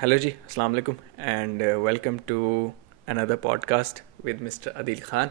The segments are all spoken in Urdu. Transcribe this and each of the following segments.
Hello ji, Assalamu alaikum and welcome to another podcast with Mr. Adil Khan.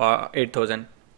8,000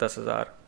10,000.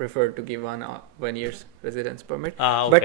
prefer to give 1 year's residence permit. okay. But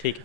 ٹھیک ہے.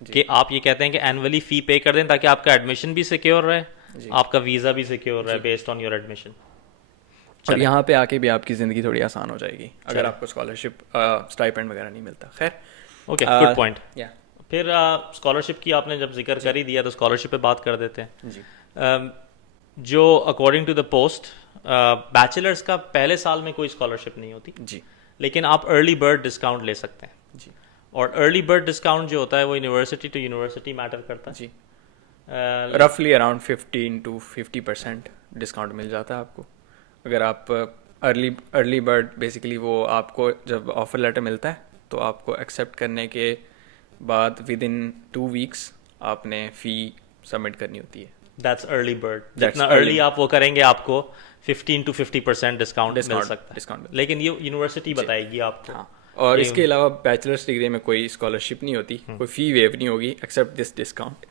کہ آپ یہ کہتے ہیں کہ اینولی فی پے کر دیں تاکہ آپ کا ایڈمیشن بھی سیکیور رہے, آپ کا ویزا بھی سیکیور رہے بیسڈ آن یور ایڈمیشن. اور یہاں پہ آ کے بھی آپ کی زندگی تھوڑی آسان ہو جائے گی اگر آپ کو اسکالرشپ اسٹائپینڈ وغیرہ نہیں ملتا. خیر, اوکے, گڈ پوائنٹ. پھر اسکالرشپ کی آپ نے جب ذکر کر ہی دیا تو اسکالرشپ پہ بات کر دیتے ہیں. جی. جو according to the post bachelors کا پہلے سال میں کوئی اسکالرشپ نہیں ہوتی, جی, لیکن آپ ارلی برڈ ڈسکاؤنٹ لے سکتے ہیں. جی. اور ارلی برڈ ڈسکاؤنٹ جو ہوتا ہے وہ یونیورسٹی ٹو یونیورسٹی میٹر کرتا ہے. جی, رفلی اراؤنڈ 15 to 50% ڈسکاؤنٹ مل جاتا ہے آپ کو اگر آپ ارلی برڈ. بیسیکلی وہ آپ کو جب آفر لیٹر ملتا ہے تو آپ کو ایکسیپٹ کرنے کے بعد ود ان 2 weeks آپ نے فی سبمٹ کرنی ہوتی ہے. That's early bird. جتنا ارلی آپ وہ کریں گے آپ کو 15 to 50% ڈسکاؤنٹ مل سکتا ہے, لیکن یہ یونیورسٹی بتائے گی آپ کو. اور اس کے علاوہ بیچلرس ڈگری میں کوئی اسکالرشپ نہیں ہوتی, کوئی فی ویو نہیں ہوگی ایکسیپٹ دس ڈسکاؤنٹ.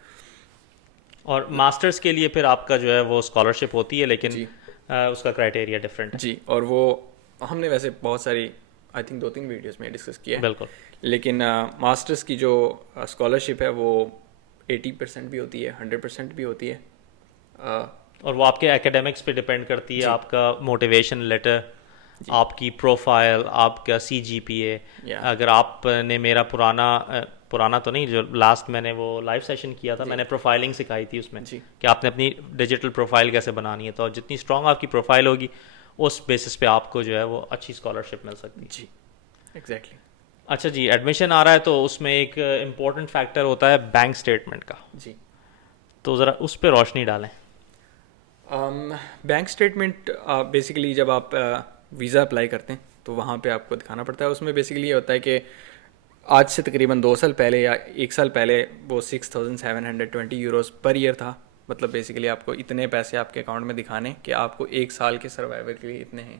اور ماسٹرس کے لیے پھر آپ کا جو ہے وہ اسکالرشپ ہوتی ہے, لیکن اس کا کرائٹیریا ڈفرینٹ ہے. جی, اور وہ ہم نے ویسے بہت ساری آئی تھنک 2-3 ویڈیوز میں ڈسکس کیا ہے. بالکل. لیکن ماسٹرس کی جو اسکالرشپ ہے وہ 80% بھی ہوتی ہے, 100% بھی ہوتی ہے, اور وہ آپ کے ایکیڈیمکس پہ ڈپینڈ کرتی ہے. آپ کا موٹیویشن لیٹر, آپ کی پروفائل, آپ کا سی جی پی اے. اگر آپ نے میرا پرانا تو نہیں, جو لاسٹ میں نے وہ لائیو سیشن کیا تھا, میں نے پروفائلنگ سکھائی تھی اس میں کہ آپ نے اپنی ڈیجیٹل پروفائل کیسے بنانی ہے. تو جتنی اسٹرانگ آپ کی پروفائل ہوگی اس بیسس پہ آپ کو جو ہے وہ اچھی اسکالرشپ مل سکتی ہے. جی, ایگزیکٹلی. اچھا جی, ایڈمیشن آ رہا ہے تو اس میں ایک امپورٹنٹ فیکٹر ہوتا ہے بینک اسٹیٹمنٹ کا. جی, تو ذرا اس پہ روشنی ڈالیں. بینک اسٹیٹمنٹ بیسیکلی جب آپ ویزا اپلائی کرتے ہیں تو وہاں پہ آپ کو دکھانا پڑتا ہے. اس میں بیسیکلی یہ ہوتا ہے کہ آج سے تقریباً 2 سال پہلے یا 1 سال پہلے وہ 6,720 یوروز پر ایئر تھا. مطلب بیسیکلی آپ کو اتنے پیسے آپ کے اکاؤنٹ میں دکھانے کہ آپ کو 1 سال کے سروائیول کے لیے اتنے ہیں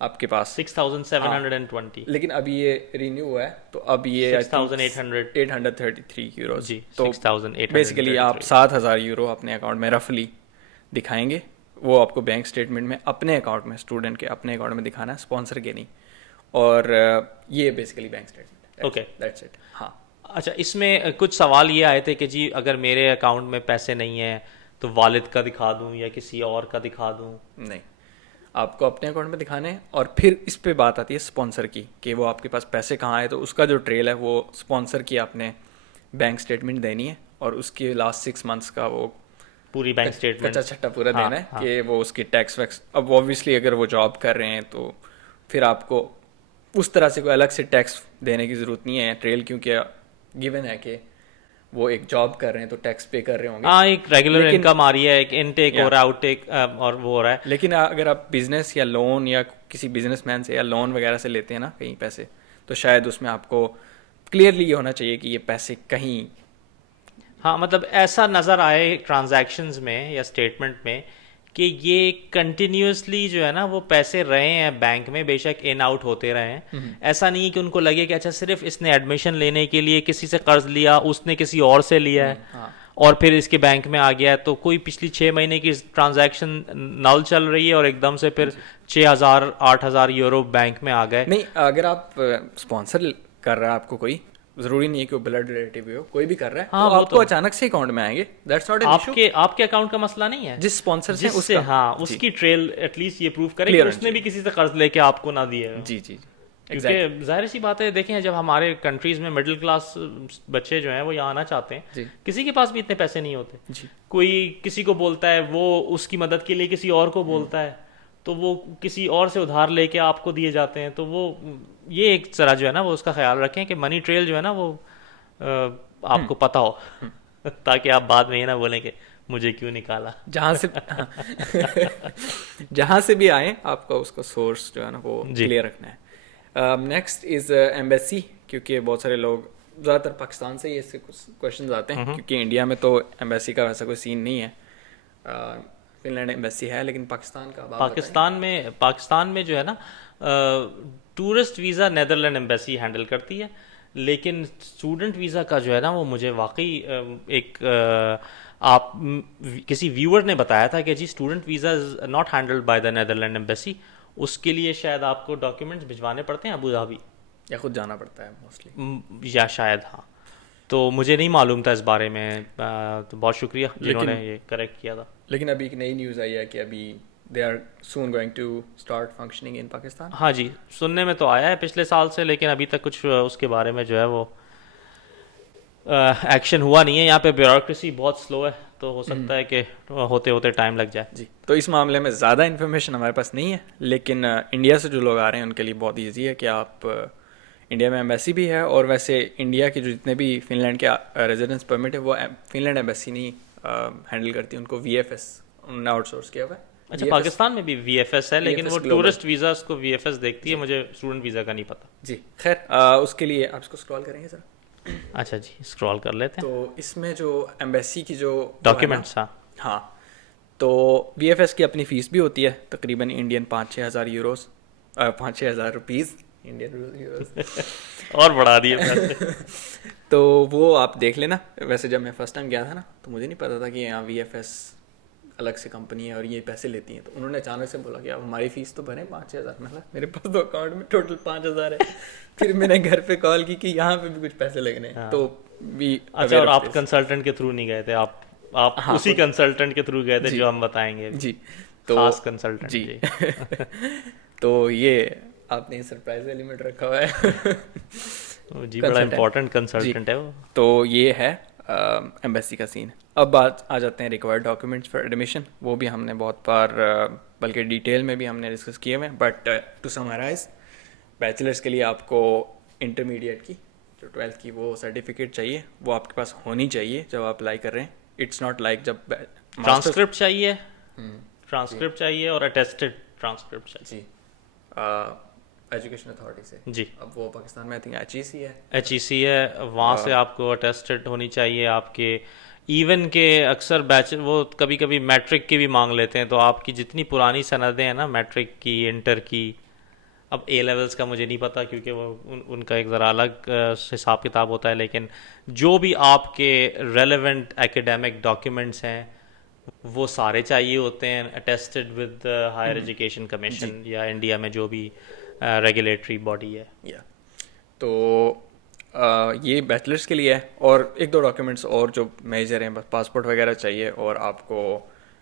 آپ کے پاس. 6,720. لیکن ابھی یہ رینیو ہوا ہے تو اب یہ 833 یوروز. جی, تو 6,833. بیسیکلی آپ 7,000 یورو اپنے اکاؤنٹ میں رفلی دکھائیں گے. وہ آپ کو بینک اسٹیٹمنٹ میں اپنے اکاؤنٹ میں, اسٹوڈنٹ کے اپنے اکاؤنٹ میں دکھانا ہے, اسپانسر کے نہیں. اور یہ basically bank statement. Okay, that's it. ہاں. اچھا, اس میں کچھ سوال یہ آئے تھے کہ جی اگر میرے اکاؤنٹ میں پیسے نہیں ہیں تو والد کا دکھا دوں یا کسی اور کا دکھا دوں؟ نہیں, آپ کو اپنے اکاؤنٹ میں دکھانے ہیں. اور پھر اس پہ بات آتی ہے اسپانسر کی کہ وہ آپ کے پاس پیسے کہاں آئے. تو اس کا جو ٹریل ہے وہ اسپانسر کی آپ نے بینک اسٹیٹمنٹ دینی ہے, اور اس کے لاسٹ 6 months کا وہ پوری بینک اسٹیٹمنٹ کچا چھٹا پورا دینا ہے کہ وہ اس کی ٹیکس ویکس. اب اوبیسلی اگر وہ جاب کر رہے ہیں تو پھر آپ کو اس طرح سے کوئی الگ سے ٹیکس دینے کی ضرورت نہیں ہے ٹریل, کیونکہ گیون ہے کہ وہ ایک جاب کر رہے ہیں تو ٹیکس پے کر رہے ہوں گے. ہاں, ایک ریگولر انکم آ رہی ہے, ایک انٹیک اور آؤٹ ٹیک اور وہ ہو رہا ہے. لیکن اگر آپ بزنس یا لون یا کسی بزنس مین سے یا لون وغیرہ سے لیتے ہیں نا کہیں پیسے, تو شاید اس میں آپ کو کلیئرلی یہ ہونا چاہیے کہ یہ پیسے کہیں, ہاں مطلب ایسا نظر آئے ٹرانزیکشنز میں یا اسٹیٹمنٹ میں کہ یہ کنٹینیوسلی جو ہے نا وہ پیسے رہے ہیں بینک میں, بے شک ان آؤٹ ہوتے رہے ہیں. ایسا نہیں ہے کہ ان کو لگے کہ اچھا صرف اس نے ایڈمیشن لینے کے لیے کسی سے قرض لیا, اس نے کسی اور سے لیا ہے اور پھر اس کے بینک میں آ گیا ہے. تو کوئی پچھلی 6 مہینے کی ٹرانزیکشن نل چل رہی ہے اور ایک دم سے پھر 6,000-8,000 یورو بینک میں آ گئے. نہیں, اگر آپ اسپانسر کر رہا ہے آپ کو کوئی, ضروری نہیں ہے کہ وہ بلڈ ریلیٹیو ہو, کوئی بھی کر رہا ہے تو آپ کو اچانک سے اکاؤنٹ میں آئیں گے. That's not an issue. آپ کے اکاؤنٹ کا مسئلہ نہیں ہے, جس اسپانسر سے اس سے, ہاں اس کی ٹریل ایٹ لیسٹ یہ پروف کرے کہ اس نے بھی کسی سے قرض لے کے آپ کو نہ دیا. جی جی, کیونکہ ظاہر سی بات ہے, دیکھیں جب ہمارے کنٹریز میں مڈل کلاس بچے جو ہیں وہ یہاں آنا چاہتے ہیں, کسی کے پاس بھی اتنے پیسے نہیں ہوتے. کوئی کسی کو بولتا ہے, وہ اس کی مدد کے لیے کسی اور کو بولتا ہے, تو وہ کسی اور سے ادھار لے کے آپ کو دیے جاتے ہیں. تو وہ یہ ایک طرح جو ہے نا وہ اس کا خیال رکھیں کہ منی ٹریل جو ہے نا وہ آپ کو پتہ ہو, تاکہ آپ بعد میں یہ نہ بولیں کہ مجھے کیوں نکالا. جہاں سے بھی آئیں آپ کا اس کا سورس جو ہے نا وہ کلیئر رکھنا ہے. نیکسٹ از ایمبیسی, کیونکہ بہت سارے لوگ زیادہ تر پاکستان سے ہی اس سے کچھ کوشچنز آتے ہیں, کیونکہ انڈیا میں تو ایمبیسی کا ویسا کوئی سین نہیں ہے. فن لینڈ ایمبیسی ہے لیکن پاکستان کا پاکستان میں جو ہے نا tourist visa Netherland embassy handle کرتی ہے, لیکن اسٹوڈنٹ ویزا کا جو ہے نا وہ مجھے واقعی ایک آپ کسی ویور نے بتایا تھا کہ جی student visa is not handled by the Netherland embassy, اس کے لیے شاید آپ کو ڈاکیومنٹس بھجوانے پڑتے ہیں ابو ظہبی, یا خود جانا پڑتا ہے موسٹلی, یا شاید ہاں. تو مجھے نہیں معلوم تھا اس بارے میں, تو بہت شکریہ جنہوں نے یہ کریکٹ کیا تھا. لیکن ابھی ایک نئی نیوز آئی ہے کہ ابھی they are soon going to start functioning in Pakistan. ہاں جی, سننے میں تو آیا ہے پچھلے سال سے, لیکن ابھی تک کچھ اس کے بارے میں جو ہے وہ ایکشن ہوا نہیں ہے. یہاں پہ بیوروکریسی بہت سلو ہے, تو ہو سکتا ہے کہ ہوتے ہوتے ٹائم لگ جائے. جی, تو اس معاملے میں زیادہ انفارمیشن ہمارے پاس نہیں ہے, لیکن انڈیا سے جو لوگ آ رہے ہیں ان کے لیے بہت ایزی ہے کہ آپ انڈیا میں ایمبیسی بھی ہے, اور ویسے انڈیا کے جو جتنے بھی فن لینڈ کے ریزیڈنس پرمٹ ہے وہ فن لینڈ ایمبیسی نہیں ہینڈل کرتی, ان کو وی ایف ایس انہوں نے آؤٹ سورس کیا ہوا ہے. اچھا, پاکستان میں بھی وی ایف ایس ہے, لیکن وہ ٹورسٹ ویزا اس کو وی ایف ایس دیکھتی ہے, مجھے اسٹوڈنٹ ویزا کا نہیں پتا. جی خیر, اس کے لیے آپ اس کو اسکرال کریں گے سر. اچھا جی, اسکرال کر لیتے ہیں. تو اس میں جو ایمبیسی کی جو ڈاکیومنٹس, ہاں, تو وی ایف ایس کی اپنی فیس بھی ہوتی ہے تقریباً انڈین 5-6 ہزار یوروز, 5-6 ہزار روپیز انڈین یوروز اور بڑھا دیے پیسے. تو وہ آپ دیکھ لینا. ویسے جب میں فرسٹ ٹائم گیا تھا نا تو مجھے نہیں پتا تھا کہ یہاں وی ایف ایس الگ سے کمپنی ہے اور یہ پیسے لیتی ہیں, تو انہوں نے اچانک سے بولا کہ آپ ہماری فیس تو بھریں 5-6 ہزار. میں میرے پاس تو اکاؤنٹ میں ٹوٹل 5 ہزار ہے. پھر میں نے گھر پہ کال کی کہ یہاں پہ بھی کچھ پیسے لگنے ہیں, تو بھی. اچھا, اور آپ کنسلٹنٹ کے تھرو نہیں گئے تھے, آپ اسی کنسلٹنٹ کے تھرو گئے تھے جو ہم بتائیں گے. جی, تو خاص کنسلٹنٹ. جی تو یہ آپ نے سرپرائز ایلیمنٹ رکھا ہوا ہے. جی, بڑا امپورٹنٹ کنسلٹنٹ ہے وہ. تو یہ ہے ایمبیسی کا سین. اب بات آ جاتے ہیں ریکوائرڈ ڈاکیومنٹس فار ایڈمیشن. وہ بھی ہم نے بہت بار بلکہ ڈیٹیل میں بھی ہم نے ڈسکس کیے ہوئے ہیں, بٹ ٹو سمرائز, بیچلرس کے لیے آپ کو انٹرمیڈیٹ کی جو 12th کی وہ سرٹیفکیٹ چاہیے, وہ آپ کے پاس ہونی چاہیے جب آپ اپلائی کر رہے ہیں. اٹس ناٹ لائک جب ٹرانسکرپٹ چاہیے, ٹرانسکرپٹ چاہیے اور اٹیسٹڈ ٹرانسکرپٹ چاہیے. جی, ایجوکیشن اتھارٹی سے. جی, اب وہ پاکستان میں آئی تھنک ایچ ای سی ہے. ایچ ای سی ہے, وہاں سے آپ کو اٹیسٹڈ ہونی چاہیے آپ کے. ایون کہ اکثر وہ کبھی کبھی میٹرک کی بھی مانگ لیتے ہیں, تو آپ کی جتنی پرانی سندیں ہیں نا میٹرک کی, انٹر کی, اب اے لیولس کا مجھے نہیں پتا کیونکہ وہ ان کا ایک ذرا الگ حساب کتاب ہوتا ہے, لیکن جو بھی آپ کے ریلیونٹ ایکیڈیمک ڈاکیومنٹس ہیں وہ سارے چاہیے ہوتے ہیں, attested with higher education commission یا انڈیا میں جو بھی ریگولیٹری باڈی ہے. تو یہ بیچلرس کے لیے ہے, اور ایک دو ڈاکیومنٹس اور جو میجر ہیں, بس پاسپورٹ وغیرہ چاہیے, اور آپ کو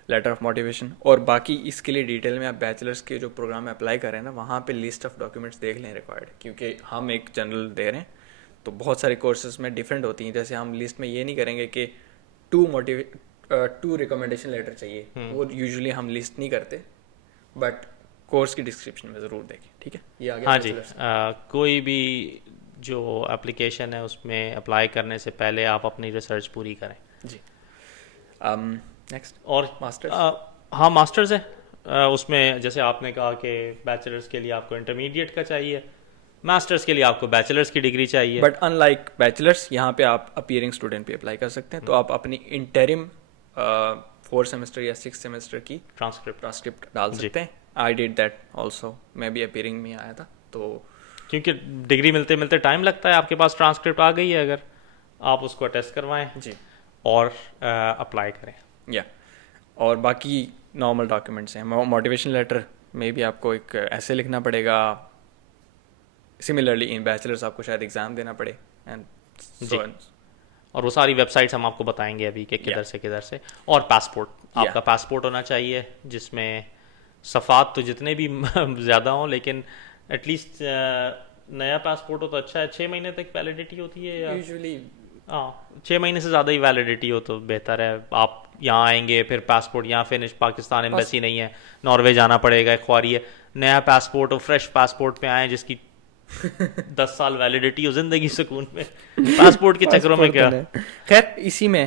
لیٹر آف موٹیویشن. اور باقی اس کے لیے ڈیٹیل میں آپ بیچلرس کے جو پروگرام میں اپلائی کر رہے ہیں نا, وہاں پہ لسٹ آف ڈاکیومنٹس دیکھ لیں ریکوائرڈ, کیونکہ ہم ایک جنرل دے رہے ہیں تو بہت سارے کورسز میں ڈفرینٹ ہوتی ہیں. جیسے ہم لسٹ میں یہ نہیں کریں گے کہ 2 ریکمنڈیشن لیٹر چاہیے, وہ یوزلی ہم لسٹ نہیں کرتے, بٹ کورس کی ڈسکرپشن میں ضرور دیکھیں. ٹھیک ہے, یہ آگے. ہاں جی, کوئی بھی جو اپلیکیشن ہے اس میں اپلائی کرنے سے پہلے آپ اپنی ریسرچ پوری کریں. جی, نیکسٹ. اور ماسٹر, ہاں ماسٹرز ہے. اس میں جیسے آپ نے کہا کہ بیچلرس کے لیے آپ کو انٹرمیڈیٹ کا چاہیے, ماسٹرز کے لیے آپ کو بیچلرس کی ڈگری چاہیے. بٹ ان لائک بیچلرس, یہاں پہ آپ اپیئرنگ اسٹوڈنٹ پہ اپلائی کر سکتے ہیں. تو آپ اپنی انٹرم 4 سیمسٹر یا 6 سیمسٹر کی ٹرانسکرپٹ ڈال سکتے ہیں. آئی ڈیڈ دیٹ آلسو, میں بھی اپیئرنگ میں آیا تھا. تو کیونکہ ڈگری ملتے ملتے ٹائم لگتا ہے, آپ کے پاس ٹرانسکرپٹ آ گئی ہے, اگر آپ اس کو اٹیسٹ کروائیں جی اور اپلائی کریں. یا اور باقی نارمل ڈاکیومنٹس ہیں. موٹیویشن لیٹر میں بھی آپ کو ایک ایسے لکھنا پڑے گا. سملرلی ان بیچلرس آپ کو شاید ایگزام دینا پڑے. جی, اور وہ ساری ویب سائٹس ہم آپ کو بتائیں گے ابھی کہ کدھر سے کدھر سے. اور پاسپورٹ, آپ کا پاسپورٹ ہونا چاہیے جس میں صفحات تو جتنے بھی زیادہ ہوں, لیکن ایٹ لیسٹ نیا پاسپورٹ ہو تو اچھا ہے. 6 مہینے تک ویلیڈیٹی ہوتی ہے یوزلی. ہاں, 6 مہینے سے زیادہ ہی ویلیڈیٹی ہو تو بہتر ہے. آپ یہاں آئیں گے, پھر پاسپورٹ یہاں فنش, پاکستان ایمبیسی نہیں ہے, ناروے جانا پڑے گا, ایک خواری ہے. نیا پاسپورٹ ہو, فریش پاسپورٹ پہ آئیں جس کی 10 سال ویلیڈیٹی ہو, زندگی سکون میں. پاسپورٹ کے چکروں میں کیا. خیر, اسی میں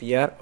PR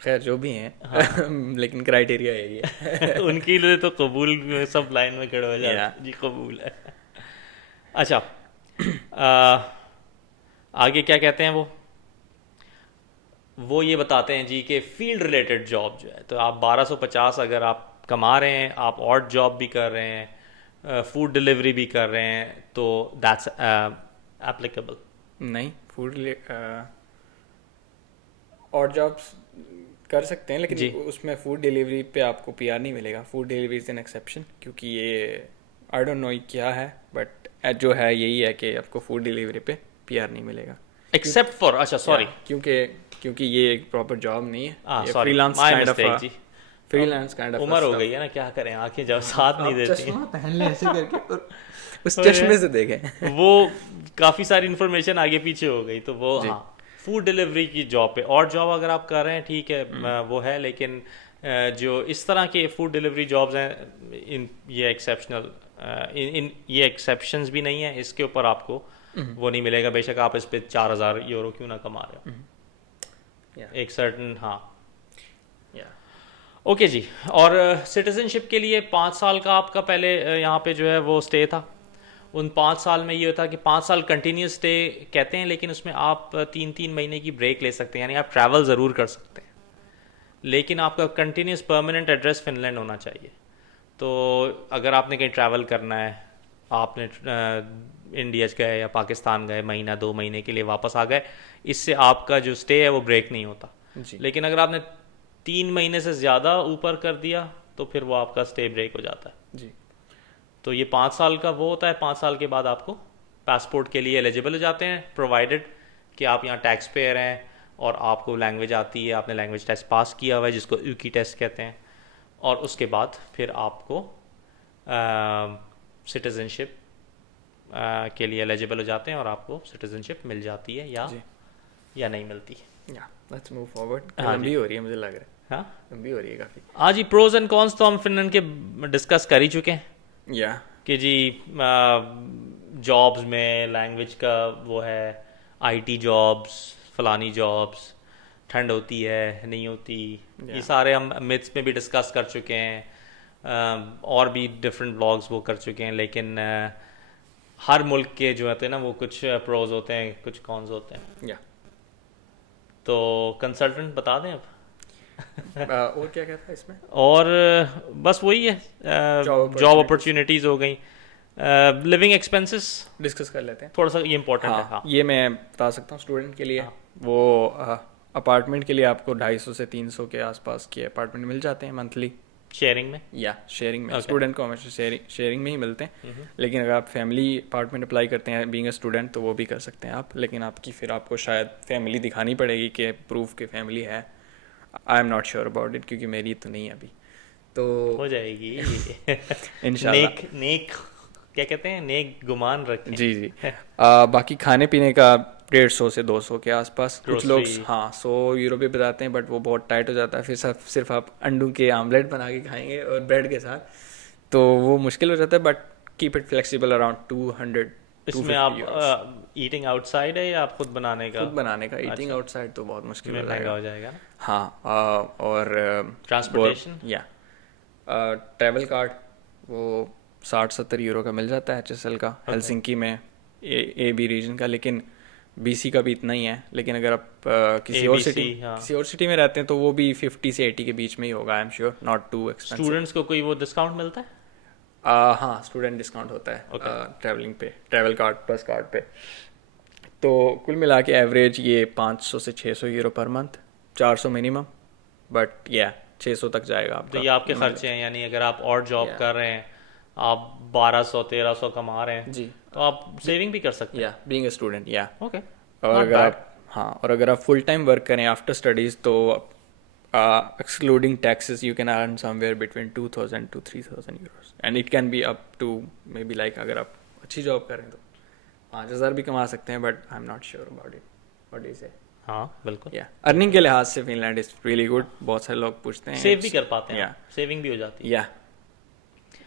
خیر جو بھی ہیں لیکن کرائٹیریا یہی ہے. ان کے لیے تو قبول میں سب لائن میں کھڑے ہو جاتے ہیں جی قبول ہے. اچھا آگے کیا کہتے ہیں وہ یہ بتاتے ہیں جی کہ فیلڈ ریلیٹڈ جاب جو ہے تو آپ 1250 اگر آپ کما رہے ہیں, آپ آڈ جاب بھی کر رہے ہیں, فوڈ ڈلیوری بھی کر رہے ہیں, تو دیٹس ایپلیکیبل. نہیں فوڈ اور جابس کر سکتے ہیں لیکن اس میں فوڈ ڈیلیوری پہ آپ کو پی آر نہیں ملے گا. Food delivery is an exception, کیونکہ یہ آئی ڈونٹ نو کیا ہے بٹ جو ہے یہی ہے کہ آپ کو فوڈ ڈیلیوری پہ پی آر نہیں ملے گا ایکسیپٹ فار. اچھا سوری, کیونکہ یہ ایک پراپر جاب نہیں ہے, فری لانس کائنڈ آف عمر ہو گئی ہے نا, کیا کریں آنکھیں جب ساتھ نہیں دیتی پہن لے ایسے کر کے اس چشمے سے دیکھیں. وہ کافی ساری انفارمیشن آگے پیچھے ہو گئی. تو وہ ہاں فوڈ ڈلیوری کی جاب پہ اور جاب اگر آپ کر رہے ہیں ٹھیک ہے وہ ہے, لیکن جو اس طرح کے فوڈ ڈلیوری جابز ہیں یہ ایکسیپشنل, یہ ایکسیپشنز بھی نہیں ہیں, اس کے اوپر آپ کو وہ نہیں ملے گا بے شک آپ اس پہ 4000 یورو کیوں نہ کما رہے ہو ایک سرٹن. ہاں اوکے جی. اور سٹیزن شپ کے لیے 5 سال کا آپ کا پہلے یہاں پہ جو ہے وہ اسٹے تھا. ان 5 سال میں یہ ہوتا ہے کہ 5 سال کنٹینیوس اسٹے کہتے ہیں, لیکن اس میں آپ 3 مہینے کی بریک لے سکتے ہیں, یعنی آپ ٹریول ضرور کر سکتے ہیں, لیکن آپ کا continuous permanent address Finland ہونا چاہیے. تو اگر آپ نے کہیں ٹریول کرنا ہے, آپ نے انڈیا گئے یا پاکستان گئے, مہینہ 2 مہینے کے لیے واپس آ گئے, اس سے آپ کا جو اسٹے ہے وہ بریک نہیں ہوتا. لیکن اگر آپ نے 3 مہینے سے زیادہ اوپر کر دیا تو پھر وہ آپ کا اسٹے بریک ہو جاتا ہے جی. تو یہ 5 سال کا وہ ہوتا ہے. 5 سال کے بعد آپ کو پاسپورٹ کے لیے ایلیجیبل ہو جاتے ہیں, پرووائڈیڈ کہ آپ یہاں ٹیکس پیئر ہیں اور آپ کو لینگویج آتی ہے, آپ نے لینگویج ٹیسٹ پاس کیا ہوا ہے جس کو یوکی ٹیسٹ کہتے ہیں, اور اس کے بعد پھر آپ کو سٹیزن شپ کے لیے ایلیجیبل ہو جاتے ہیں اور آپ کو سٹیزن شپ مل جاتی ہے یا نہیں ملتی. Let's move forward. لمبی ہو رہی ہے مجھے لگ رہا ہے. ہاں لمبی ہو رہی ہے کافی. ہاں جی, پروز اینڈ کونس تو ہم فن لینڈ کے ڈسکس کر ہی چکے ہیں کہ جی جابز میں لینگویج کا وہ ہے, آئی ٹی جابز, فلانی جابز, ٹھنڈ ہوتی ہے نہیں ہوتی, یہ سارے ہم میتھس میں بھی ڈسکس کر چکے ہیں, اور بھی ڈفرینٹ بلاگز وہ کر چکے ہیں. لیکن ہر ملک کے جو ہوتے ہیں نا وہ کچھ پروز ہوتے ہیں, کچھ کونز ہوتے ہیں. تو کنسلٹنٹ بتا دیں اب اور کیا کہتا ہے اس میں. اور بس وہی ہے, جاب اپرچونیٹیز ہو گئیں, لیونگ ایکسپینسز ڈسکس کر لیتے ہیں تھوڑا سا, یہ امپورٹنٹ ہے. ہاں یہ میں بتا سکتا ہوں اسٹوڈنٹ کے لیے. وہ اپارٹمنٹ کے لیے آپ کو 250 سے 300 کے آس پاس کے اپارٹمنٹ مل جاتے ہیں منتھلی شیئرنگ میں. شیئرنگ میں اسٹوڈنٹ کو ہمیشہ شیئرنگ میں ہی ملتے ہیں, لیکن اگر آپ فیملی اپارٹمنٹ اپلائی کرتے ہیں بینگ اے اسٹوڈنٹ تو وہ بھی کر سکتے ہیں آپ, لیکن آپ کی پھر آپ کو شاید فیملی دکھانی پڑے گی کہ پروف کہ فیملی ہے. آئی am not sure about it کیونکہ میری تو نہیں ہے ابھی, تو ہو جائے گی انشاءاللہ. نیک کیا کہتے ہیں, نیک گمان رکھیں. جی. باقی کھانے پینے کا 150 سے 200 کے آس پاس. کچھ لوگ 100 یورو بھی بتاتے ہیں بٹ وہ بہت ٹائٹ ہو جاتا ہے, پھر صرف آپ انڈوں کے آملیٹ بنا کے کھائیں گے اور بریڈ کے ساتھ, تو وہ مشکل ہو جاتا ہے. But keep it flexible around 200. اس میں آپ ایٹنگ آؤٹ سائڈ ہے یا آپ خود بنانے کا؟ ایٹنگ آؤٹ سائڈ تو بہت مشکل مہنگا ہو جائے گا. ہاں, اور ٹرانسپورٹیشن, ٹریول کارڈ وہ 60-70 یورو کا مل جاتا ہے HSL کا, ہیلسنکی میں اے بی ریجن کا, لیکن BC کا بھی اتنا ہی ہے. لیکن اگر آپ کسی اور سٹی میں رہتے ہیں تو وہ بھی 50 سے 80 کے بیچ میں ہی ہوگا. I am sure, not too expensive. Students کو کوئی وہ ڈسکاؤنٹ ملتا ہے؟ ہاں, اسٹوڈنٹ ڈسکاؤنٹ ہوتا ہے ٹریولنگ پہ, ٹریول کارڈ پلس کارڈ پہ. تو کل ملا کے ایوریج یہ 500 سے 600 euro per month, 400 minimum, but 600 تک جائے گا آپ کا. تو یہ آپ کے خرچے ہیں, یعنی اگر آپ اور جاب کر رہے ہیں, آپ 1200-1300 کما رہے ہیں جی, تو آپ سیونگ بھی کر سکتے ہیں بینگ اے اسٹوڈنٹ. اوکے. اور اگر آپ فل ٹائم ورک کریں آفٹر اسٹڈیز تو excluding taxes you can earn somewhere between 2000 to 3000 euros, and it can be up to maybe like, اگر آپ اچھی جاب کریں تو 5000 بھی کما سکتے ہیں, but I am not sure about it. What is it? ہاں بالکل. ارننگ کے لحاظ سے Finland is really good. بہت سارے لوگ پوچھتے ہیں, سیو بھی کر پاتے ہیں, سیونگ بھی ہو جاتی ہے.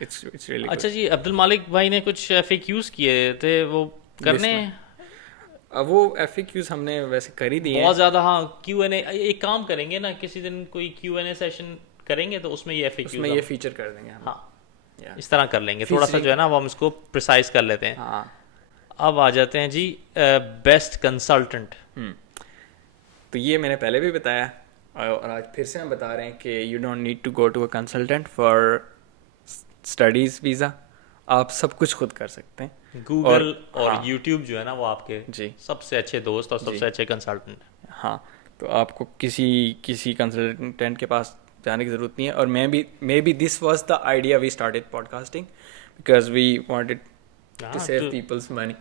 اچھا جی, عبد المالک بھائی نے کچھ FAQs کیے تھے, وہ کرنے ہیں. وہ ایف اے کیوز ہم نے ویسے کر ہی دیے بہت زیادہ. ہاں کیو این اے ایک کام کریں گے نا, کسی دن کوئی کیو این اے سیشن کریں گے تو اس میں یہ ایف اے اس میں یہ فیچر کر دیں گے ہم. ہاں اس طرح کر لیں گے, تھوڑا سا جو ہے نا وہ ہم اس کو پریسائز کر لیتے ہیں. ہاں اب آ جاتے ہیں جی بیسٹ کنسلٹنٹ. تو یہ میں نے پہلے بھی بتایا اور آج پھر سے ہم بتا رہے ہیں کہ you don't need to go to a consultant for studies visa. آپ سب کچھ خود کر سکتے ہیں. گوگل اور یوٹیوب جو ہے نا وہ آپ کے جی سب سے اچھے دوست اور سب سے اچھے کنسلٹنٹ. ہاں تو آپ کو کسی کنسلٹنٹ کے پاس جانے کی ضرورت نہیں ہے. اور maybe this was the idea we started podcasting because we wanted to save peoples money.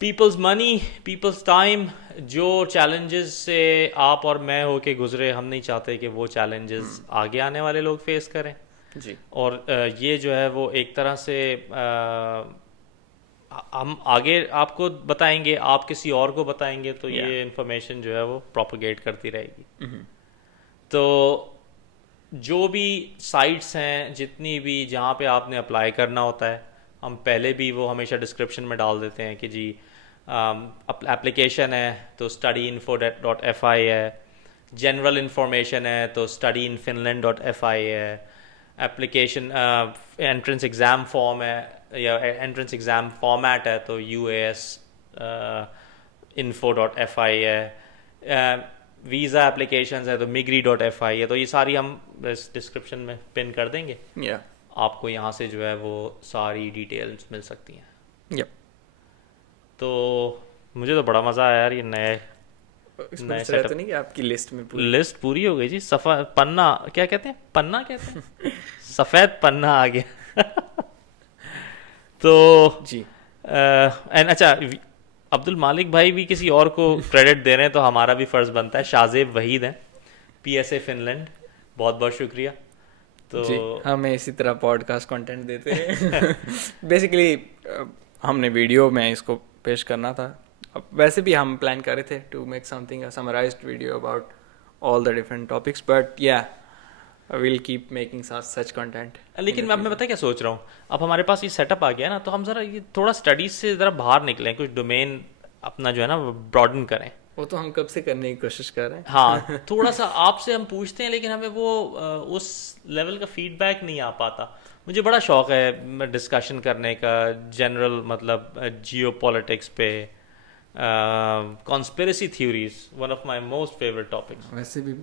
Peoples money, peoples time. جو چیلنجز سے آپ اور میں ہو کے گزرے, ہم نہیں چاہتے کہ وہ چیلنجز آگے آنے والے لوگ فیس کریں. جی اور یہ جو ہے وہ ایک طرح سے ہم آگے آپ کو بتائیں گے, آپ کسی اور کو بتائیں گے, تو یہ انفارمیشن جو ہے وہ پروپیگیٹ کرتی رہے گی. تو جو بھی سائٹس ہیں جتنی بھی جہاں پہ آپ نے اپلائی کرنا ہوتا ہے, ہم پہلے بھی وہ ہمیشہ ڈسکرپشن میں ڈال دیتے ہیں کہ جی اپلیکیشن ہے تو studyinfo.fi ہے, جنرل انفارمیشن ہے تو studyinfinland.fi ہے, اپلیکیشن انٹرنس ایگزام فارم ہے یا انٹرنس ایگزام فارمیٹ ہے تو uas.info.fi ہے, ویزا اپلیکیشنز ہے تو migri.fi ہے. تو یہ ساری ہم ڈسکرپشن میں پن کر دیں گے, آپ کو یہاں سے جو ہے وہ ساری ڈیٹیلز مل سکتی ہیں. تو مجھے تو بڑا مزہ آیا یار, یہ نئے سیٹ اپ نہیں کہ آپ کی لسٹ پوری ہو گئی جی. پنا کیا کہتے ہیں, پنا کہتے ہیں, سفید پنا آ گیا. تو جی اچھا عبد المالک بھائی بھی کسی اور کو کریڈٹ دے رہے ہیں تو ہمارا بھی فرض بنتا ہے. شازیب وحید ہیں, P S A fun land, بہت بہت شکریہ. تو جی ہمیں اسی طرح پوڈ کاسٹ کنٹینٹ دیتے ہیں. بیسیکلی ہم نے ویڈیو میں اس کو پیش کرنا تھا. ویسے بھی ہم پلان کر رہے تھے to make something summarized video about all the different topics, but yeah we'll keep making such content. لیکن اب میں پتہ کیا سوچ رہا ہوں, اب ہمارے پاس یہ سیٹ اپ آ گیا نا, تو ہم ذرا یہ تھوڑا اسٹڈیز سے ذرا باہر نکلیں, کچھ ڈومین اپنا جو ہے نا براڈن کریں. وہ تو ہم کب سے کرنے کی کوشش کر رہے ہیں. ہاں تھوڑا سا آپ سے ہم پوچھتے ہیں لیکن ہمیں وہ اس لیول کا فیڈ بیک نہیں آ پاتا. مجھے بڑا شوق ہے ڈسکشن کرنے کا, جنرل مطلب جیو پالیٹکس پہ, conspiracy theories, one of my most favourite topics. ویسے بھی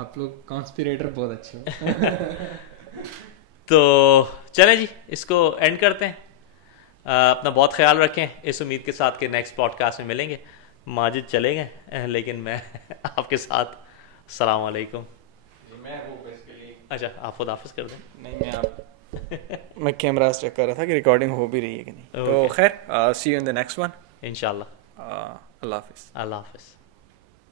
آپ لوگ کانسپیریٹر بہت اچھے ہو. تو چلیں جی اس کو اینڈ کرتے ہیں. اپنا بہت خیال رکھیں, اس امید کے ساتھ کہ نیکسٹ پوڈ کاسٹ میں ملیں گے. ماجد چلے گئے لیکن میں آپ کے ساتھ. السلام علیکم. اچھا آپ خود حافظ کر دیں. نہیں میں کیمراز چیک کر رہا تھا کہ ریکارڈنگ ہو بھی رہی ہے کہ نہیں. تو خیر see you in the next one انشاءاللہ. اللہ حافظ. اللہ حافظ.